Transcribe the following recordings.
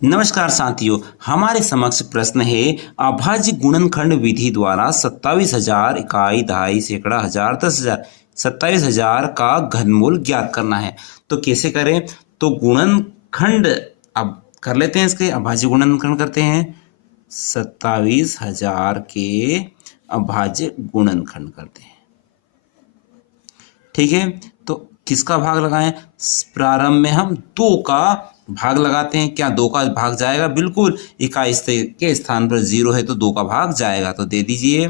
नमस्कार साथियों, हमारे समक्ष प्रश्न है अभाज्य गुणनखंड विधि द्वारा 27,000 इकाई दहाई सैकड़ा हजार 10,000 27,000 का घनमूल ज्ञात करना है। तो कैसे करें? तो गुणनखंड अब कर लेते हैं, इसके अभाज्य गुणनखंड करते हैं। 27,000 के अभाज्य गुणनखंड करते हैं। ठीक है, तो किसका भाग लगाएं? प्रारंभ में हम 2 का भाग लगाते हैं। क्या 2 का भाग जाएगा? बिल्कुल। इकाई के स्थान पर 0 है तो 2 का भाग जाएगा, तो दे दीजिए।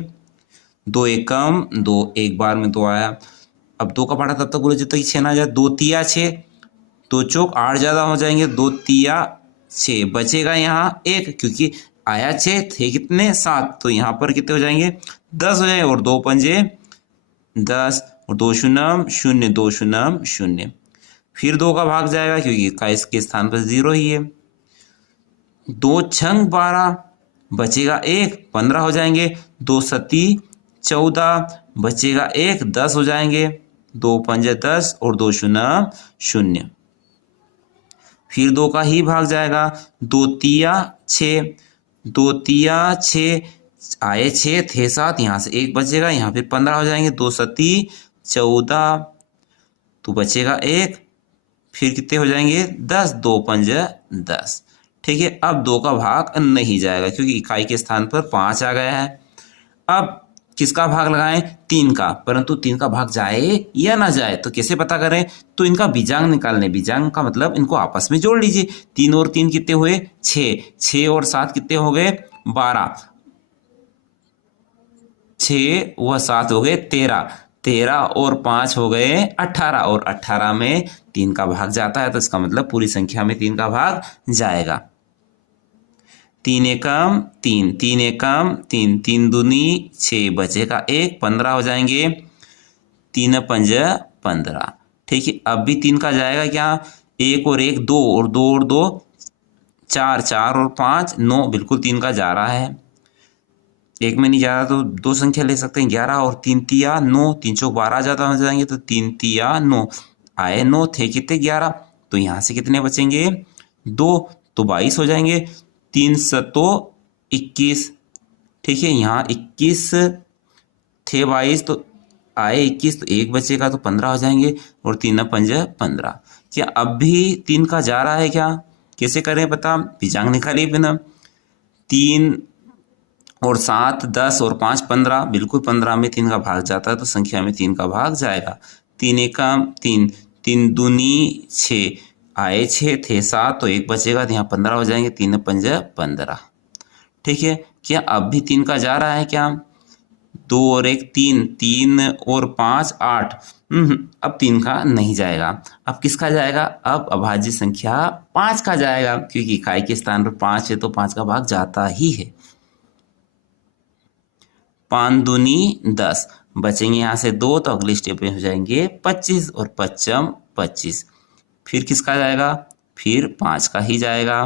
2 एकम 2, एक बार में 2 आया। अब 2 का पढ़ा तब तक बोले जब तक 6 ना आ जाए। 2 तिया 6, 2 चौक 8 ज़्यादा हो जाएंगे। 2 तिया 6 बचेगा यहाँ 1, क्योंकि आया 6 थे कितने 7, तो यहाँ पर कितने हो जाएंगे 10 हो जाएंगे। और 2 पंजे 10 और 2 शून्य 0, 2 शून्य 0। फिर 2 का भाग जाएगा क्योंकि इक्कीस के स्थान पर 0 ही है। 2 छंग 12 बचेगा 1, 15 हो जाएंगे। 2 सती 14 बचेगा 1, 10 हो जाएंगे। 2 पंजे 10 और 2 शून्य 0। फिर 2 का ही भाग जाएगा। 2 तिया 6, 2 तिया 6 आए 6 थे 7, यहाँ से 1 बचेगा, यहाँ फिर 15 हो जाएंगे। 2 सती 14 तो बचेगा 1, फिर कितने हो जाएंगे 10, 2 पंजे 10। ठीक है, अब 2 का भाग नहीं जाएगा क्योंकि इकाई के स्थान पर 5 आ गया है। अब किसका भाग लगाएं? 3 का, परंतु 3 का भाग जाए या ना जाए तो कैसे पता करें? तो इनका बीजांग निकालने, बीजांग का मतलब इनको आपस में जोड़ लीजिए। 3 और 3 कितने हुए 6, 6 और 7 कितने हो गए 12, 6 व 7 हो गए 13, 13 और 5 हो गए 18, और 18 में 3 का भाग जाता है, तो इसका मतलब पूरी संख्या में 3 का भाग जाएगा। 3 एकम 3, 3 एकम 3, 3 दूनी 6 बचेगा 1, 15 हो जाएंगे। 3 पंज 15। ठीक है, अब भी 3 का जाएगा क्या? 1 और 1 2 और 2 और 2 4, 4 और 5 9, बिल्कुल 3 का जा रहा है। 1 में नहीं जा रहा तो 2 संख्या ले सकते हैं, 11 और 3 तिया 9, 3 चौक 12 ज़्यादा हो जाएंगे, तो 3 तिया 9 आए 9 थे कितने 11, तो यहाँ से कितने बचेंगे 2, तो 22 हो जाएंगे। 3 सतो 21। ठीक है, यहाँ 21 थे 22 तो आए 21, तो 1 बचेगा तो 15 हो जाएंगे, और 3 पंज 15। क्या अब भी 3 का जा रहा है क्या? कैसे करें पता? बीजांग निकालिए बिना। 3 और 7 10 और 5 15, बिल्कुल 15 में 3 का भाग जाता है तो संख्या में 3 का भाग जाएगा। 3 एकम 3, 3 दूनी 6 आए 6 थे 7, तो 1 बचेगा, तो यहाँ 15 हो जाएंगे। 3 पंज 15। ठीक है, क्या अब भी 3 का जा रहा है क्या? 2 और 1 3, 3 और 5 8। अब 3 का नहीं जाएगा। अब किसका जाएगा? अब अभाज्य संख्या 5 का जाएगा, क्योंकि इकाई के स्थान पर 5 है तो 5 का भाग जाता ही है। 5 दूनी 10 बचेंगे यहाँ से 2, तो अगले स्टेप में हो जाएंगे 25 और 25 25। फिर किसका जाएगा? फिर 5 का ही जाएगा।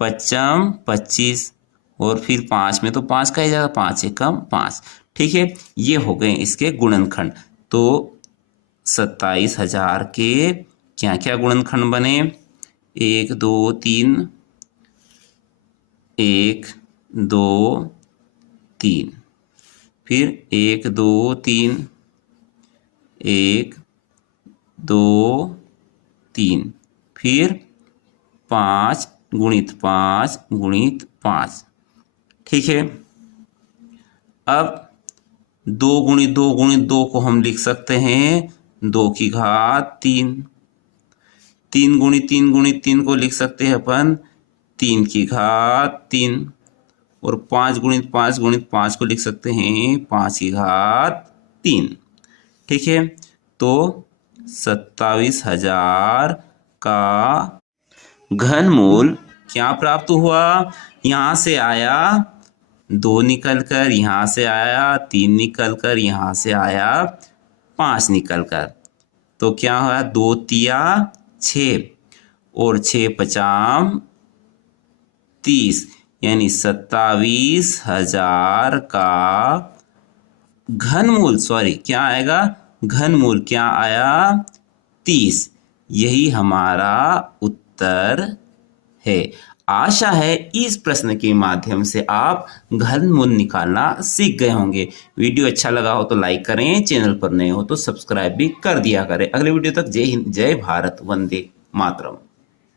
25 25 और फिर 5 में तो 5 का ही जाएगा, 5 एकम 5। ठीक है, ये हो गए इसके गुणनखंड। तो 27,000 के क्या क्या गुणनखंड बने? 1 2 3, 1 2 3, फिर 1 2 3, 1 2 3, फिर 5 गुणित 5 गुणित 5। ठीक है, अब 2 गुणित 2 गुणित 2 को हम लिख सकते हैं 2 की घात 3। 3 गुणित 3 गुणित 3 को लिख सकते हैं अपन 3 की घात 3। और 5 गुणित 5 गुणित 5 को लिख सकते हैं 5 की घात 3। ठीक है, तो 27,000 का घनमूल क्या प्राप्त हुआ? यहाँ से आया 2 निकल कर, यहाँ से आया 3 निकल कर, यहाँ से आया 5 निकल कर। तो क्या हुआ? 2 तिया 6 और 6 पचाम 30, यानी 27,000 का घनमूल, सॉरी क्या आएगा? घनमूल क्या आया? 30। यही हमारा उत्तर है। आशा है इस प्रश्न के माध्यम से आप घनमूल निकालना सीख गए होंगे। वीडियो अच्छा लगा हो तो लाइक करें, चैनल पर नए हो तो सब्सक्राइब भी कर दिया करें। अगले वीडियो तक जय हिंद, जय भारत, वंदे मातरम।